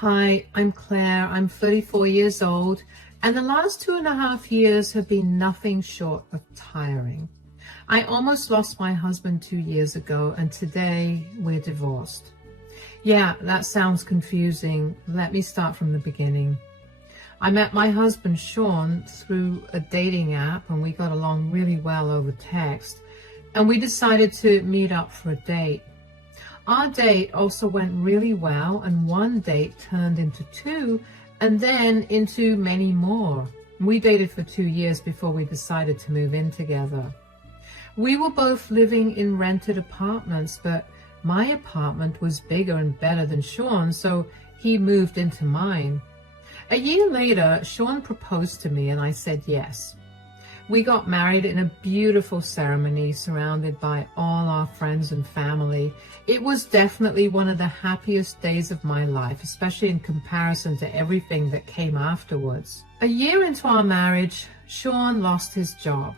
Hi, I'm Claire. I'm 34 years old, and the last 2.5 years have been nothing short of tiring. I almost lost my husband 2 years ago, and today we're divorced. Yeah, that sounds confusing. Let me start from the beginning. I met my husband, Sean, through a dating app, and we got along really well over text, and we decided to meet up for a date. Our date also went really well, and one date turned into two, and then into many more. We dated for 2 years before we decided to move in together. We were both living in rented apartments, but my apartment was bigger and better than Sean's, so he moved into mine. A year later, Sean proposed to me, and I said yes. We got married in a beautiful ceremony surrounded by all our friends and family. It was definitely one of the happiest days of my life, especially in comparison to everything that came afterwards. A year into our marriage, Sean lost his job.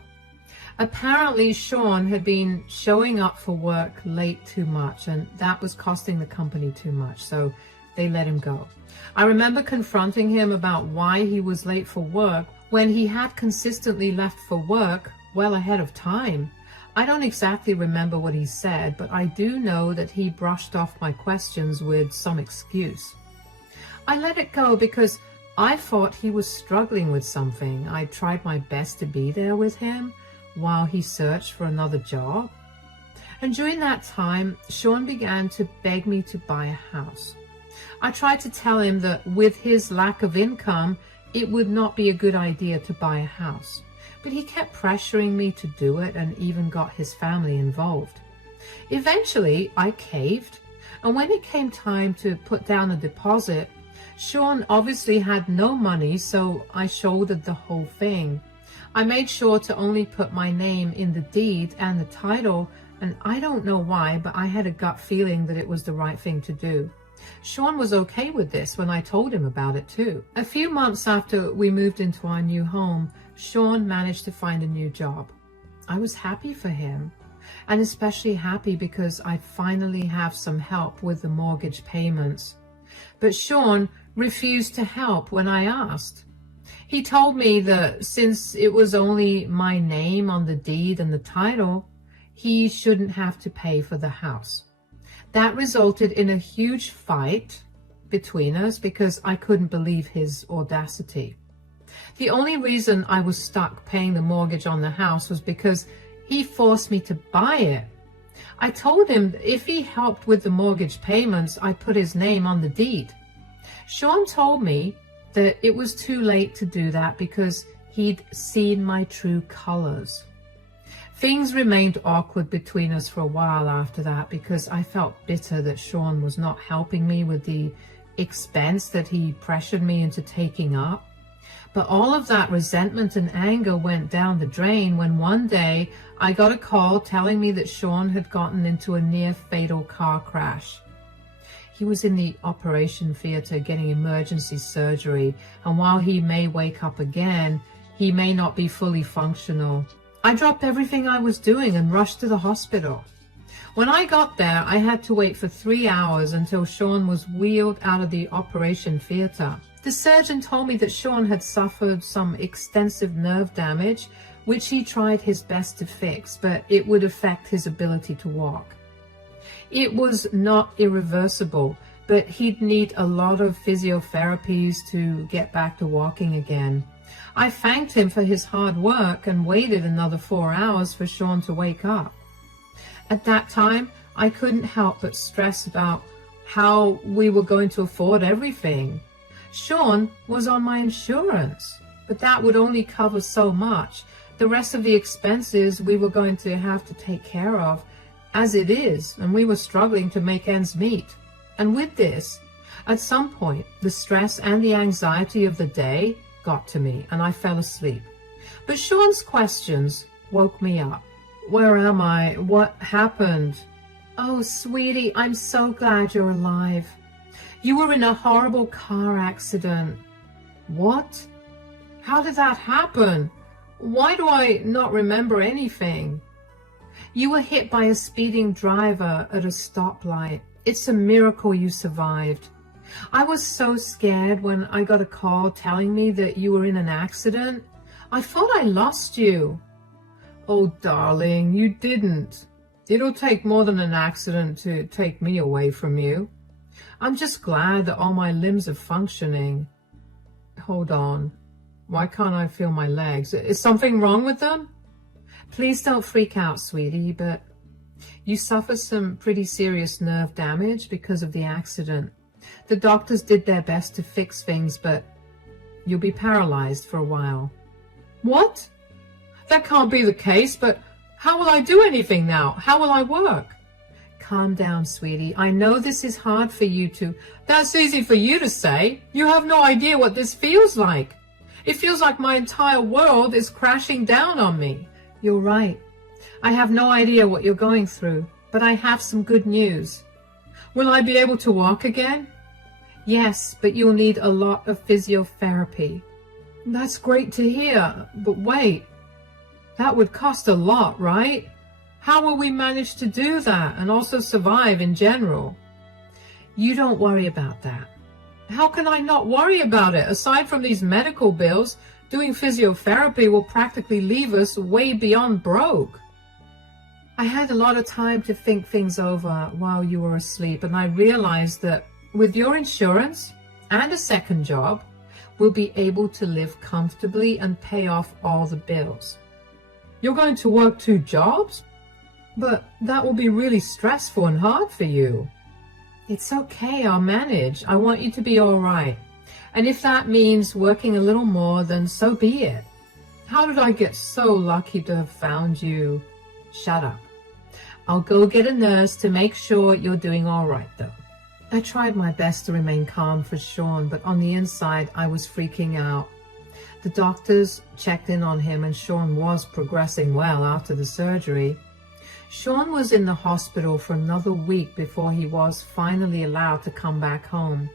Apparently, Sean had been showing up for work late too much, and that was costing the company too much, so they let him go. I remember confronting him about why he was late for work when he had consistently left for work well ahead of time. I don't exactly remember what he said, but I do know that he brushed off my questions with some excuse. I let it go because I thought he was struggling with something. I tried my best to be there with him while he searched for another job. And during that time, Sean began to beg me to buy a house. I tried to tell him that with his lack of income, it would not be a good idea to buy a house. But he kept pressuring me to do it and even got his family involved. Eventually, I caved, and when it came time to put down a deposit, Sean obviously had no money, so I shouldered the whole thing. I made sure to only put my name in the deed and the title, and I don't know why, but I had a gut feeling that it was the right thing to do. Sean was okay with this when I told him about it too. A few months after we moved into our new home, Sean managed to find a new job. I was happy for him, and especially happy because I'd finally have some help with the mortgage payments. But Sean refused to help when I asked. He told me that since it was only my name on the deed and the title, he shouldn't have to pay for the house. That resulted in a huge fight between us because I couldn't believe his audacity. The only reason I was stuck paying the mortgage on the house was because he forced me to buy it. I told him that if he helped with the mortgage payments, I'd put his name on the deed. Sean told me that it was too late to do that because he'd seen my true colors. Things remained awkward between us for a while after that because I felt bitter that Sean was not helping me with the expense that he pressured me into taking up. But all of that resentment and anger went down the drain when one day I got a call telling me that Sean had gotten into a near-fatal car crash. He was in the operation theater getting emergency surgery, and while he may wake up again, he may not be fully functional. I dropped everything I was doing and rushed to the hospital. When I got there, I had to wait for 3 hours until Sean was wheeled out of the operation theater. The surgeon told me that Sean had suffered some extensive nerve damage, which he tried his best to fix, but it would affect his ability to walk. It was not irreversible, but he'd need a lot of physiotherapies to get back to walking again. I thanked him for his hard work and waited another 4 hours for Sean to wake up. At that time, I couldn't help but stress about how we were going to afford everything. Sean was on my insurance, but that would only cover so much. The rest of the expenses we were going to have to take care of as it is, and we were struggling to make ends meet. And with this, at some point, the stress and the anxiety of the day got to me, and I fell asleep. But Sean's questions woke me up. Where am I? What happened? Oh, sweetie, I'm so glad you're alive. You were in a horrible car accident. What? How did that happen? Why do I not remember anything? You were hit by a speeding driver at a stoplight. It's a miracle you survived. I was so scared when I got a call telling me that you were in an accident. I thought I lost you. Oh, darling, you didn't. It'll take more than an accident to take me away from you. I'm just glad that all my limbs are functioning. Hold on. Why can't I feel my legs? Is something wrong with them? Please don't freak out, sweetie, but you suffered some pretty serious nerve damage because of the accident. The doctors did their best to fix things, but you'll be paralyzed for a while. What? That can't be the case, but how will I do anything now? How will I work? Calm down, sweetie. I know this is hard for you to... That's easy for you to say. You have no idea what this feels like. It feels like my entire world is crashing down on me. You're right. I have no idea what you're going through, but I have some good news. Will I be able to walk again? Yes, but you'll need a lot of physiotherapy. That's great to hear, but wait. That would cost a lot, right? How will we manage to do that and also survive in general? You don't worry about that. How can I not worry about it? Aside from these medical bills, doing physiotherapy will practically leave us way beyond broke. I had a lot of time to think things over while you were asleep, and I realized that with your insurance and a second job, we'll be able to live comfortably and pay off all the bills. You're going to work 2 jobs? But that will be really stressful and hard for you. It's okay, I'll manage. I want you to be all right. And if that means working a little more, then so be it. How did I get so lucky to have found you? Shut up. I'll go get a nurse to make sure you're doing all right, though. I tried my best to remain calm for Sean, but on the inside, I was freaking out. The doctors checked in on him, and Sean was progressing well after the surgery. Sean was in the hospital for another week before he was finally allowed to come back home.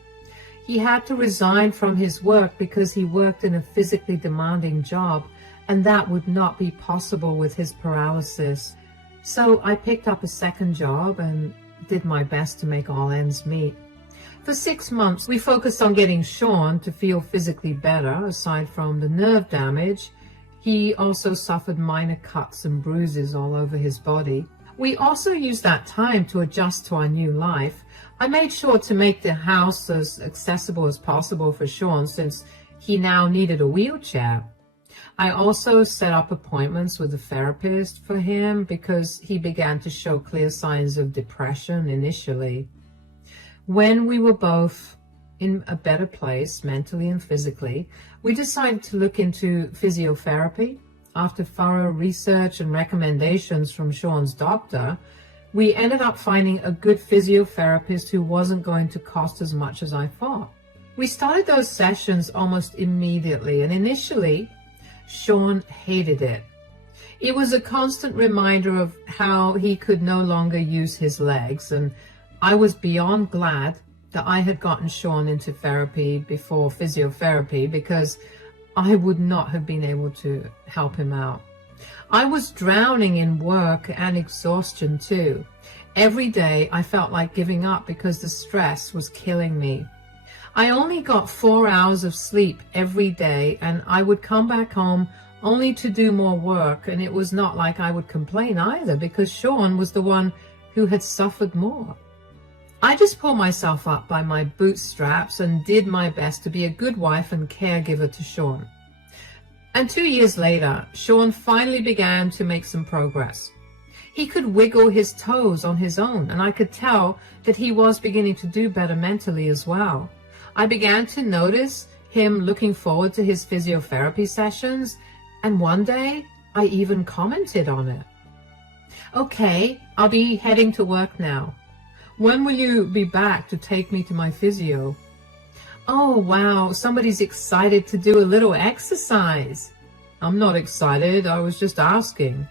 He had to resign from his work because he worked in a physically demanding job, and that would not be possible with his paralysis. So I picked up a second job and did my best to make all ends meet. For 6 months, we focused on getting Sean to feel physically better. Aside from the nerve damage, he also suffered minor cuts and bruises all over his body. We also used that time to adjust to our new life. I made sure to make the house as accessible as possible for Sean since he now needed a wheelchair. I also set up appointments with a therapist for him because he began to show clear signs of depression initially. When we were both in a better place mentally and physically, we decided to look into physiotherapy. After thorough research and recommendations from Sean's doctor, we ended up finding a good physiotherapist who wasn't going to cost as much as I thought. We started those sessions almost immediately, and initially, Sean hated it. It was a constant reminder of how he could no longer use his legs, and I was beyond glad that I had gotten Sean into therapy before physiotherapy because I would not have been able to help him out. I was drowning in work and exhaustion too. Every day I felt like giving up because the stress was killing me. I only got 4 hours of sleep every day, and I would come back home only to do more work, and it was not like I would complain either because Sean was the one who had suffered more. I just pulled myself up by my bootstraps and did my best to be a good wife and caregiver to Sean. And 2 years later, Sean finally began to make some progress. He could wiggle his toes on his own, and I could tell that he was beginning to do better mentally as well. I began to notice him looking forward to his physiotherapy sessions, and one day I even commented on it. Okay, I'll be heading to work now. When will you be back to take me to my physio? Oh, wow, somebody's excited to do a little exercise. I'm not excited, I was just asking.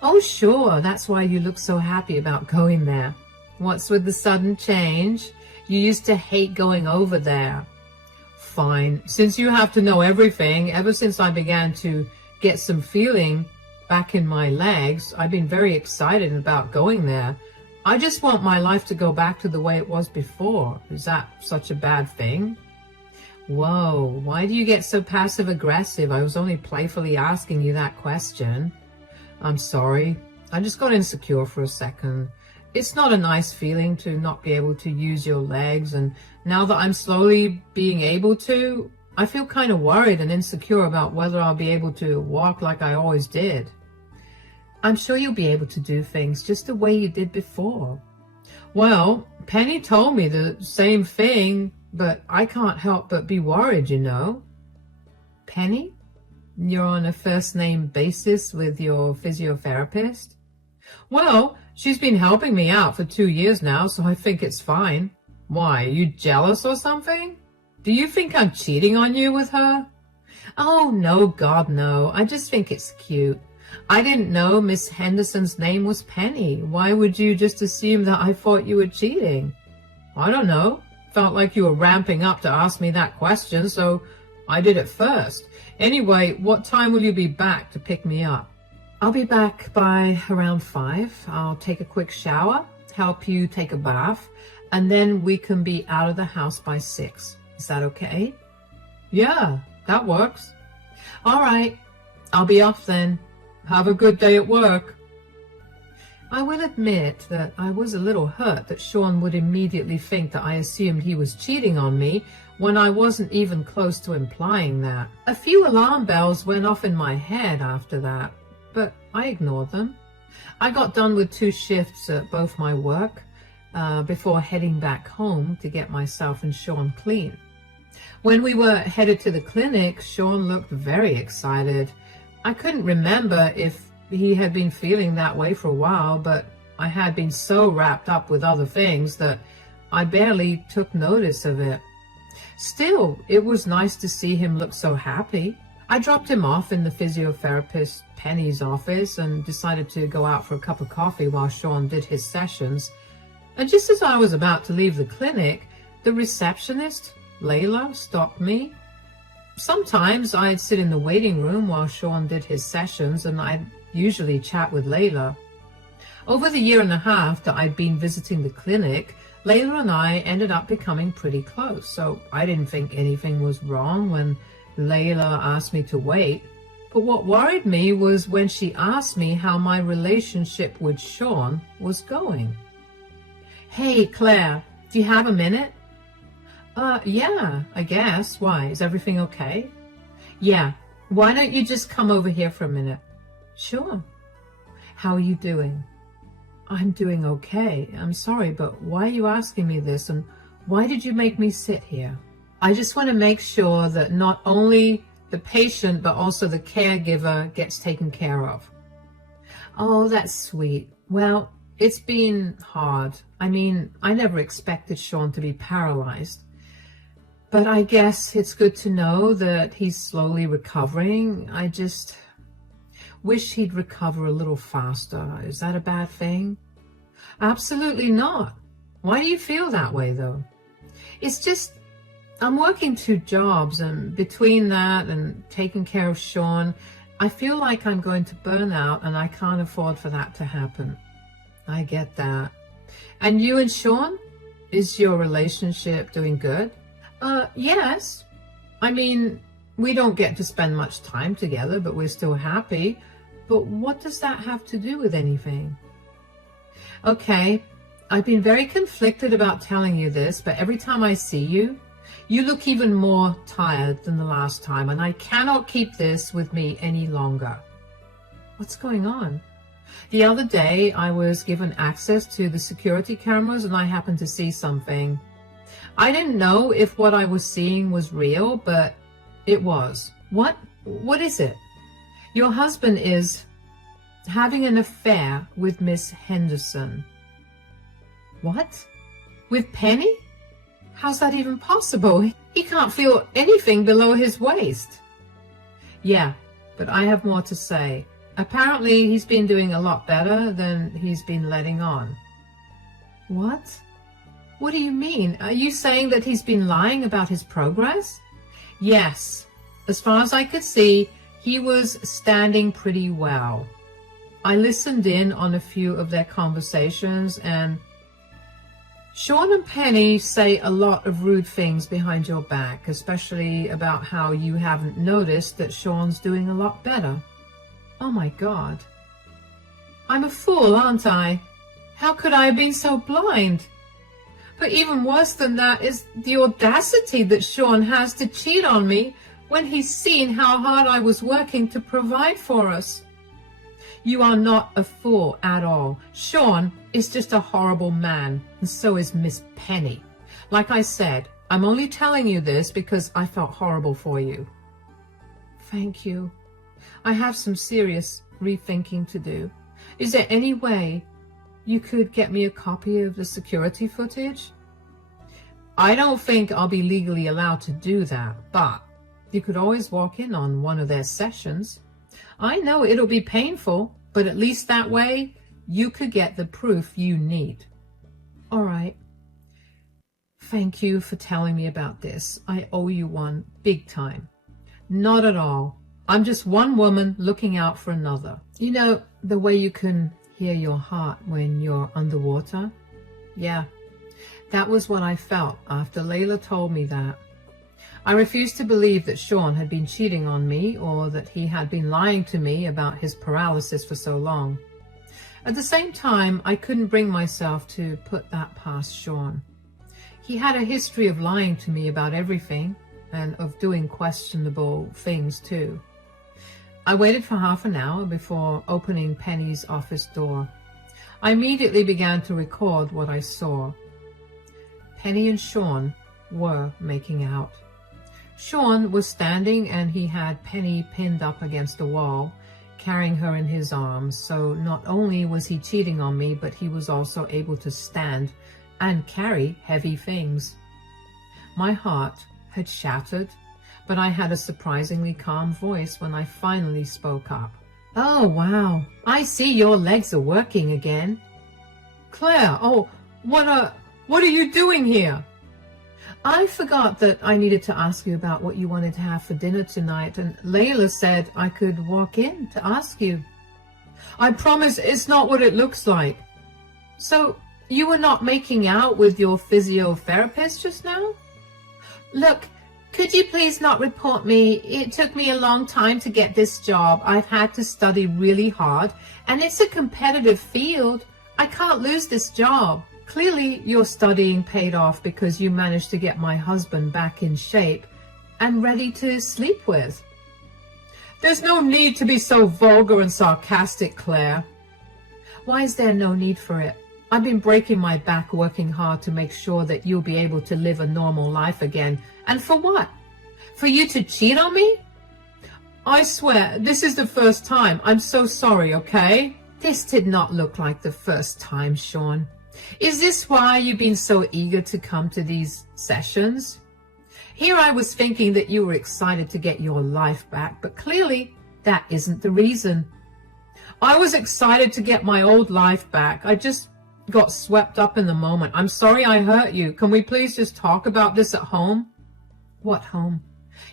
Oh, sure, that's why you look so happy about going there. What's with the sudden change? You used to hate going over there. Fine, since you have to know everything, ever since I began to get some feeling back in my legs, I've been very excited about going there. I just want my life to go back to the way it was before. Is that such a bad thing? Whoa, why do you get so passive aggressive? I was only playfully asking you that question. I'm sorry. I just got insecure for a second. It's not a nice feeling to not be able to use your legs, and now that I'm slowly being able to, I feel kind of worried and insecure about whether I'll be able to walk like I always did. I'm sure you'll be able to do things just the way you did before. Well, Penny told me the same thing, but I can't help but be worried, you know. Penny? You're on a first-name basis with your physiotherapist? Well, she's been helping me out for 2 years now, so I think it's fine. Why, are you jealous or something? Do you think I'm cheating on you with her? Oh, no, God, no. I just think it's cute. I didn't know Miss Henderson's name was Penny. Why would you just assume that I thought you were cheating? I don't know. Felt like you were ramping up to ask me that question, so I did it first. Anyway, what time will you be back to pick me up? I'll be back by around 5. I'll take a quick shower, help you take a bath, and then we can be out of the house by 6. Is that okay? Yeah, that works. All right, I'll be off then. Have a good day at work. I will admit that I was a little hurt that Sean would immediately think that I assumed he was cheating on me when I wasn't even close to implying that. A few alarm bells went off in my head after that, but I ignored them. I got done with 2 shifts at both my work before heading back home to get myself and Sean clean. When we were headed to the clinic, Sean looked very excited. I couldn't remember if he had been feeling that way for a while, but I had been so wrapped up with other things that I barely took notice of it. Still, it was nice to see him look so happy. I dropped him off in the physiotherapist Penny's office and decided to go out for a cup of coffee while Sean did his sessions. And just as I was about to leave the clinic, the receptionist, Layla, stopped me. Sometimes I'd sit in the waiting room while Sean did his sessions, and I'd usually chat with Layla. Over the 1.5 years that I'd been visiting the clinic, Layla and I ended up becoming pretty close, so I didn't think anything was wrong when Layla asked me to wait. But what worried me was when she asked me how my relationship with Sean was going. Hey, Claire, do you have a minute? Yeah, I guess. Why? Is everything okay? Yeah. Why don't you just come over here for a minute? Sure. How are you doing? I'm doing okay. I'm sorry, but why are you asking me this, and why did you make me sit here? I just want to make sure that not only the patient, but also the caregiver gets taken care of. Oh, that's sweet. Well, it's been hard. I mean, I never expected Sean to be paralyzed. But I guess it's good to know that he's slowly recovering. I just wish he'd recover a little faster. Is that a bad thing? Absolutely not. Why do you feel that way, though? It's just, I'm working 2 jobs, and between that and taking care of Sean, I feel like I'm going to burn out, and I can't afford for that to happen. I get that. And you and Sean? Is your relationship doing good? Yes. I mean, we don't get to spend much time together, but we're still happy. But what does that have to do with anything? Okay, I've been very conflicted about telling you this, but every time I see you, you look even more tired than the last time, and I cannot keep this with me any longer. What's going on? The other day, I was given access to the security cameras, and I happened to see something. I didn't know if what I was seeing was real, but it was. What is it? Your husband is having an affair with Miss Henderson. What? With Penny? How's that even possible? He can't feel anything below his waist. Yeah, but I have more to say. Apparently, he's been doing a lot better than he's been letting on. What? What do you mean? Are you saying that he's been lying about his progress? Yes. As far as I could see, he was standing pretty well. I listened in on a few of their conversations, and Sean and Penny say a lot of rude things behind your back, especially about how you haven't noticed that Sean's doing a lot better. Oh my God. I'm a fool, aren't I? How could I have been so blind? But even worse than that is the audacity that Sean has to cheat on me when he's seen how hard I was working to provide for us. You are not a fool at all. Sean is just a horrible man, and so is Miss Penny. Like I said, I'm only telling you this because I felt horrible for you. Thank you. I have some serious rethinking to do. Is there any way you could get me a copy of the security footage? I don't think I'll be legally allowed to do that, but you could always walk in on one of their sessions. I know it'll be painful, but at least that way you could get the proof you need. All right. Thank you for telling me about this. I owe you one big time. Not at all. I'm just one woman looking out for another. You know, the way you can hear your heart when you're underwater? Yeah, that was what I felt after Layla told me that. I refused to believe that Sean had been cheating on me or that he had been lying to me about his paralysis for so long. At the same time, I couldn't bring myself to put that past Sean. He had a history of lying to me about everything and of doing questionable things too. I waited for half an hour before opening Penny's office door. I immediately began to record what I saw. Penny and Sean were making out. Sean was standing and he had Penny pinned up against the wall, carrying her in his arms. So not only was he cheating on me, but he was also able to stand and carry heavy things. My heart had shattered, but I had a surprisingly calm voice when I finally spoke up. Oh, wow. I see your legs are working again. Claire, oh, what are you doing here? I forgot that I needed to ask you about what you wanted to have for dinner tonight, and Layla said I could walk in to ask you. I promise it's not what it looks like. So, you were not making out with your physiotherapist just now? Look, could you please not report me? It took me a long time to get this job. I've had to study really hard, and it's a competitive field. I can't lose this job. Clearly, your studying paid off because you managed to get my husband back in shape and ready to sleep with. There's no need to be so vulgar and sarcastic, Claire. Why is there no need for it? I've been breaking my back working hard to make sure that you'll be able to live a normal life again. And for what? For you to cheat on me? I swear, this is the first time. I'm so sorry, okay? This did not look like the first time, Sean. Is this why you've been so eager to come to these sessions? Here I was thinking that you were excited to get your life back, but clearly that isn't the reason. I was excited to get my old life back. I just got swept up in the moment. I'm sorry I hurt you. Can we please just talk about this at home? What home?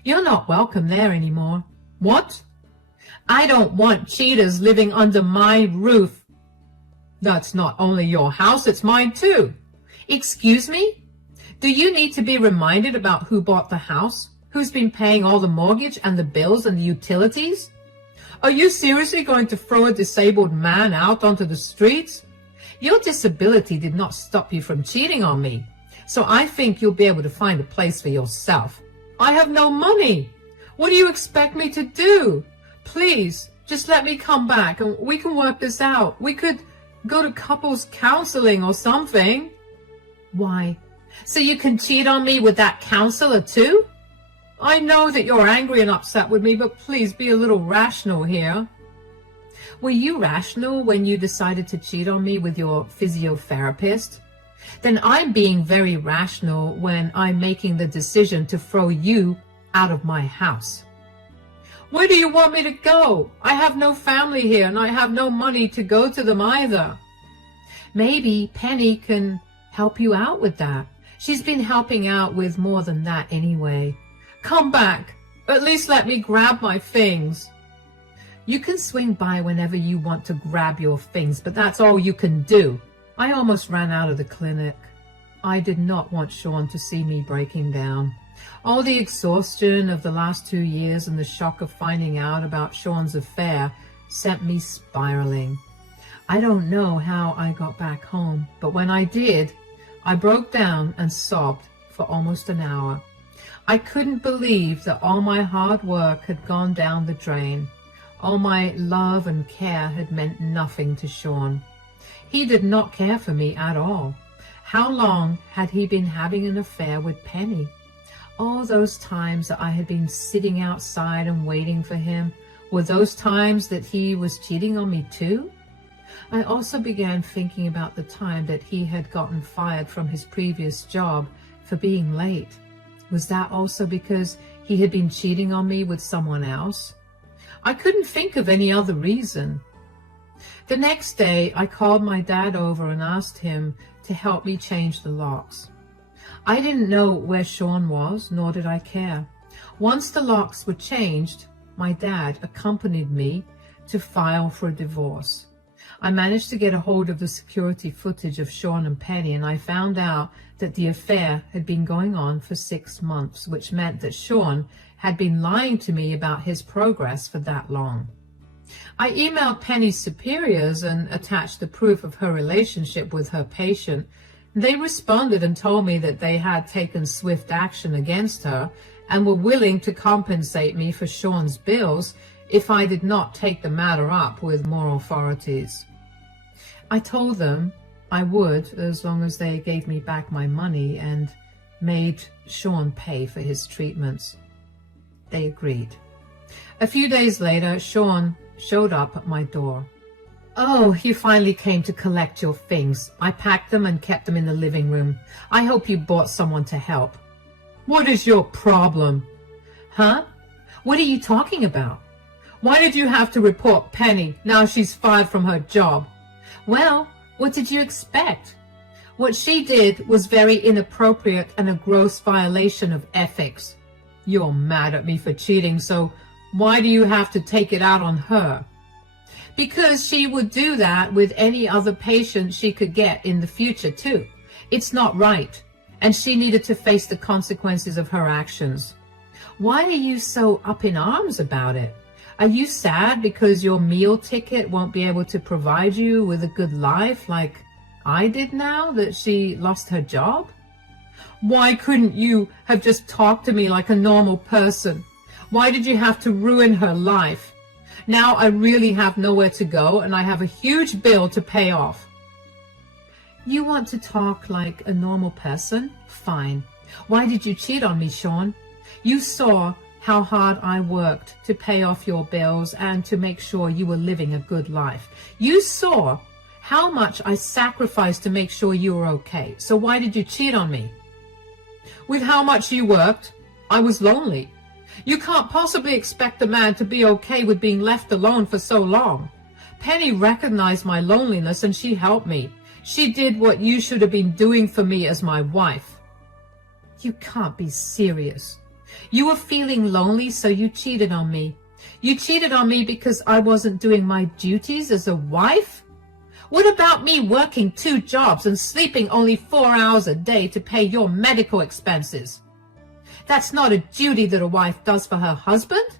You're not welcome there anymore. What? I don't want cheaters living under my roof. That's not only your house, it's mine too. Excuse me? Do you need to be reminded about who bought the house? Who's been paying all the mortgage and the bills and the utilities? Are you seriously going to throw a disabled man out onto the streets? Your disability did not stop you from cheating on me, so I think you'll be able to find a place for yourself. I have no money. What do you expect me to do? Please, just let me come back and we can work this out. We could go to couples counseling or something. Why? So you can cheat on me with that counselor too? I know that you're angry and upset with me, but please be a little rational here. Were you rational when you decided to cheat on me with your physiotherapist? Then I'm being very rational when I'm making the decision to throw you out of my house. Where do you want me to go? I have no family here and I have no money to go to them either. Maybe Penny can help you out with that. She's been helping out with more than that anyway. Come back. At least let me grab my things. You can swing by whenever you want to grab your things, but that's all you can do. I almost ran out of the clinic. I did not want Sean to see me breaking down. All the exhaustion of the last 2 years and the shock of finding out about Sean's affair sent me spiraling. I don't know how I got back home, but when I did, I broke down and sobbed for almost an hour. I couldn't believe that all my hard work had gone down the drain. All my love and care had meant nothing to Sean. He did not care for me at all. How long had he been having an affair with Penny? All those times that I had been sitting outside and waiting for him, were those times that he was cheating on me too? I also began thinking about the time that he had gotten fired from his previous job for being late. Was that also because he had been cheating on me with someone else? I couldn't think of any other reason. The next day, I called my dad over and asked him to help me change the locks. I didn't know where Sean was, nor did I care. Once the locks were changed, my dad accompanied me to file for a divorce. I managed to get a hold of the security footage of Sean and Penny, and I found out that the affair had been going on for 6 months, which meant that Sean had been lying to me about his progress for that long. I emailed Penny's superiors and attached the proof of her relationship with her patient. They responded and told me that they had taken swift action against her and were willing to compensate me for Sean's bills if I did not take the matter up with more authorities. I told them I would, as long as they gave me back my money and made Sean pay for his treatments. They agreed. A few days later, Sean showed up at my door. "Oh, you finally came to collect your things. I packed them and kept them in the living room. I hope you brought someone to help." "What is your problem?" "Huh? What are you talking about? Why did you have to report Penny now she's fired from her job?" "Well, what did you expect? What she did was very inappropriate and a gross violation of ethics." "You're mad at me for cheating, so why do you have to take it out on her?" "Because she would do that with any other patient she could get in the future too. It's not right, and she needed to face the consequences of her actions." "Why are you so up in arms about it? Are you sad because your meal ticket won't be able to provide you with a good life like I did now that she lost her job?" "Why couldn't you have just talked to me like a normal person? Why did you have to ruin her life? Now I really have nowhere to go and I have a huge bill to pay off." "You want to talk like a normal person? Fine. Why did you cheat on me, Sean? You saw how hard I worked to pay off your bills and to make sure you were living a good life. You saw how much I sacrificed to make sure you were okay. So why did you cheat on me?" "With how much you worked, I was lonely. You can't possibly expect a man to be okay with being left alone for so long. Penny recognized my loneliness and she helped me. She did what you should have been doing for me as my wife." "You can't be serious. You were feeling lonely, so you cheated on me. You cheated on me because I wasn't doing my duties as a wife? What about me working 2 jobs and sleeping only 4 hours a day to pay your medical expenses? That's not a duty that a wife does for her husband."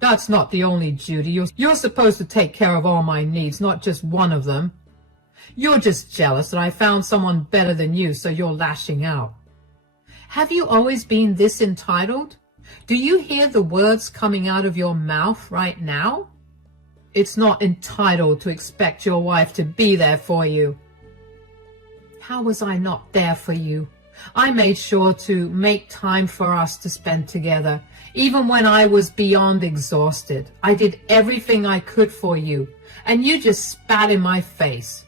"That's not the only duty. You're supposed to take care of all my needs, not just one of them. You're just jealous that I found someone better than you, so you're lashing out." "Have you always been this entitled? Do you hear the words coming out of your mouth right now?" "It's not entitled to expect your wife to be there for you." "How was I not there for you? I made sure to make time for us to spend together, even when I was beyond exhausted. I did everything I could for you, and you just spat in my face."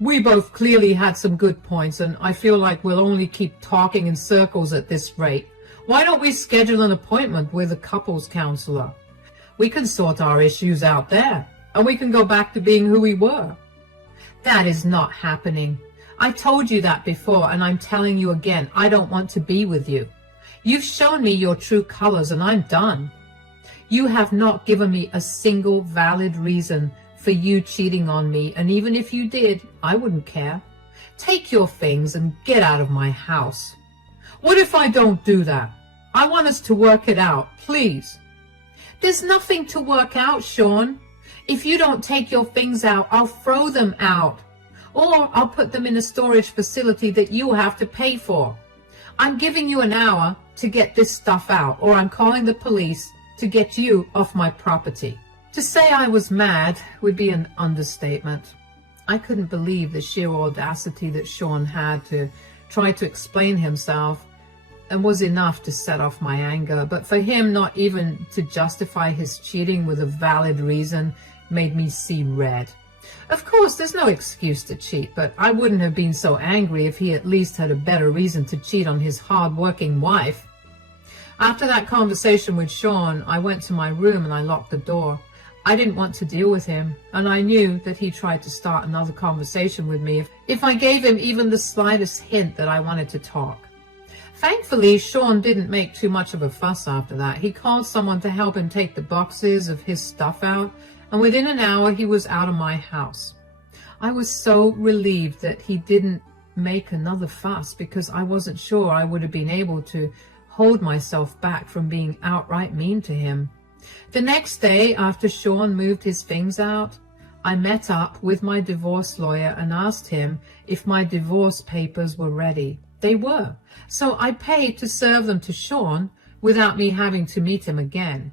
"We both clearly had some good points, and I feel like we'll only keep talking in circles at this rate. Why don't we schedule an appointment with a couples counselor? We can sort our issues out there, and we can go back to being who we were." "That is not happening. I told you that before, and I'm telling you again, I don't want to be with you. You've shown me your true colors, and I'm done. You have not given me a single valid reason for you cheating on me, and even if you did, I wouldn't care. Take your things and get out of my house. What if I don't do that? I want us to work it out, please. There's nothing to work out, Sean. If you don't take your things out, I'll throw them out. Or I'll put them in a storage facility that you'll have to pay for. I'm giving you an hour to get this stuff out, or I'm calling the police to get you off my property. To say I was mad would be an understatement. I couldn't believe the sheer audacity that Sean had to try to explain himself, and was enough to set off my anger. But for him not even to justify his cheating with a valid reason made me see red. Of course, there's no excuse to cheat, but I wouldn't have been so angry if he at least had a better reason to cheat on his hard-working wife. After that conversation with Sean, I went to my room and I locked the door. I didn't want to deal with him, and I knew that he tried to start another conversation with me if I gave him even the slightest hint that I wanted to talk. Thankfully, Sean didn't make too much of a fuss after that. He called someone to help him take the boxes of his stuff out, and within an hour he was out of my house. I was so relieved that he didn't make another fuss, because I wasn't sure I would have been able to hold myself back from being outright mean to him. The next day, after Sean moved his things out, I met up with my divorce lawyer and asked him if my divorce papers were ready. They were, so I paid to serve them to Sean without me having to meet him again.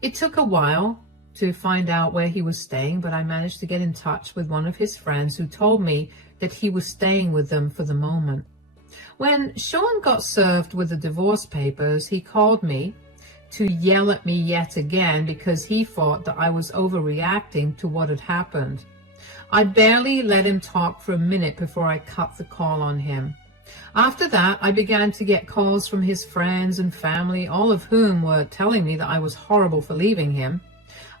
It took a while to find out where he was staying, but I managed to get in touch with one of his friends who told me that he was staying with them for the moment. When Sean got served with the divorce papers, he called me to yell at me yet again because he thought that I was overreacting to what had happened. I barely let him talk for a minute before I cut the call on him. After that, I began to get calls from his friends and family, all of whom were telling me that I was horrible for leaving him.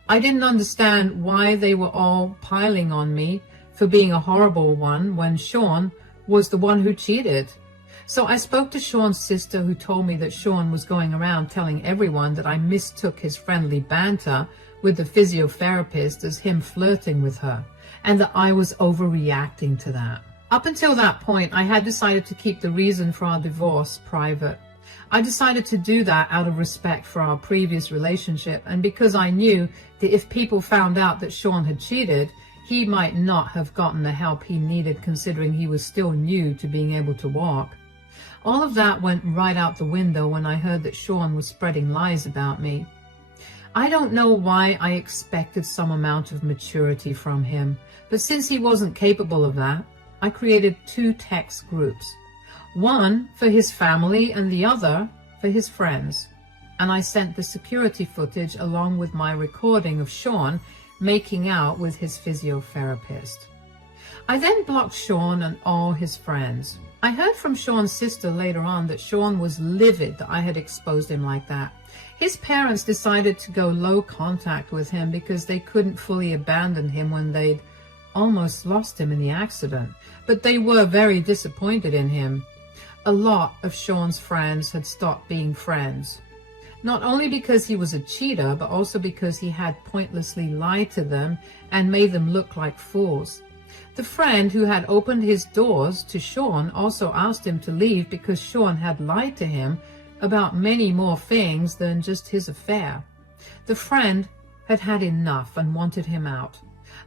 I didn't understand why they were all piling on me for being a horrible one when Sean was the one who cheated. So I spoke to Sean's sister, who told me that Sean was going around telling everyone that I mistook his friendly banter with the physiotherapist as him flirting with her, and that I was overreacting to that. Up until that point, I had decided to keep the reason for our divorce private. I decided to do that out of respect for our previous relationship, and because I knew that if people found out that Sean had cheated, he might not have gotten the help he needed, considering he was still new to being able to walk. All of that went right out the window when I heard that Sean was spreading lies about me. I don't know why I expected some amount of maturity from him, but since he wasn't capable of that, I created 2 text groups, one for his family and the other for his friends, and I sent the security footage along with my recording of Sean making out with his physiotherapist. I then blocked Sean and all his friends. I heard from Sean's sister later on that Sean was livid that I had exposed him like that. His parents decided to go low contact with him because they couldn't fully abandon him when they'd almost lost him in the accident, but they were very disappointed in him. A lot of Sean's friends had stopped being friends, not only because he was a cheater, but also because he had pointlessly lied to them and made them look like fools. The friend who had opened his doors to Sean also asked him to leave because Sean had lied to him about many more things than just his affair. The friend had had enough and wanted him out.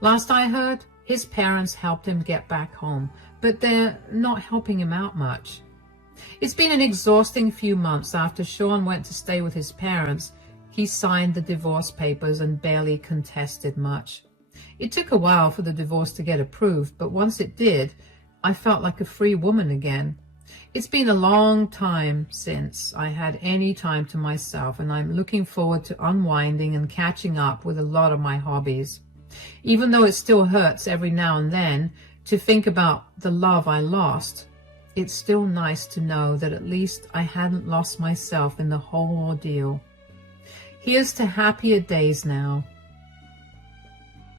Last I heard, his parents helped him get back home, but they're not helping him out much. It's been an exhausting few months. After Sean went to stay with his parents, he signed the divorce papers and barely contested much. It took a while for the divorce to get approved, but once it did, I felt like a free woman again. It's been a long time since I had any time to myself, and I'm looking forward to unwinding and catching up with a lot of my hobbies. Even though it still hurts every now and then to think about the love I lost, it's still nice to know that at least I hadn't lost myself in the whole ordeal. Here's to happier days now.